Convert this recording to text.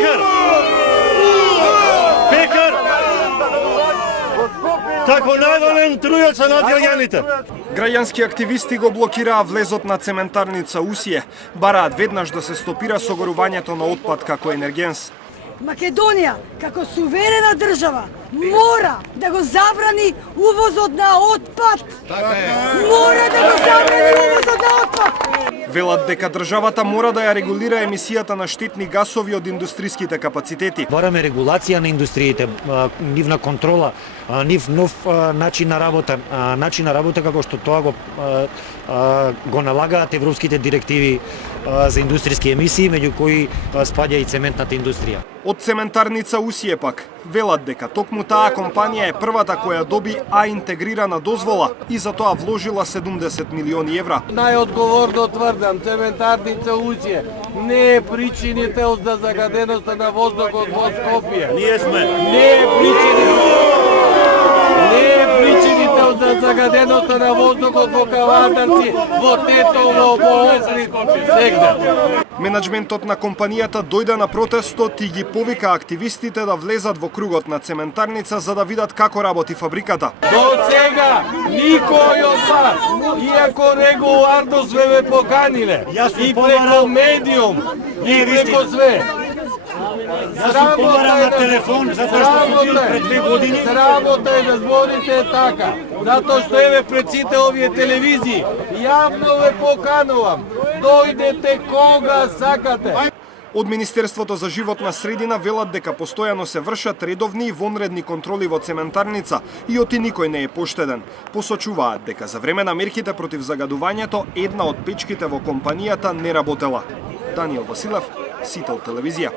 Пекар! Пекар! Како најголем трујаца на граѓаните. Граѓански активисти го блокираа влезот на цементарница Усие, бараат веднаш да се стопира согорувањето на отпад како енергенс. Македонија, како суверена држава, мора да го забрани увозот на отпад. Мора да го забрани увозот на отпад. Велат дека државата мора да ја регулира емисијата на штетни гасови од индустриските капацитети. Бараме регулација на индустриите, нивна контрола, нив нов начин на работа како што тоа го налагаат европските директиви за индустријски емисии, меѓу кои спаѓа и цементната индустрија. Од цементарница Усие пак велат дека токму таа компанија е првата која доби интегрирана дозвола и за тоа вложила 70 милиони евра. Најодговорно тврдам, цементарница Усие не е причинител за загаденоста на воздухот во Скопје. Ние сме. Не е причинител за загаденоста на воздухот во Кавадарци, во Тетово, во Охрид, сегде. Менаџментот на компанијата дојде на протестот и ги повика активистите да влезат во кругот на цементарница за да видат како работи фабриката. До сега никој од вас, иако регуларно све ве поканиле, и преко медиум, и преко све. Јас сум побарал на телефон затоа што сум бил пред 2 години. Срамота е да зборите така, затоа што еве пред сите овие телевизии, јавно ве поканувам, дојдете кога сакате. Од Министерството за животна средина велат дека постојано се вршат редовни и вонредни контроли во цементарница и оти никој не е поштеден. Посочуваат дека за време на мерките против загадувањето една од печките во компанијата не работела. Даниел Василев, Сител телевизија.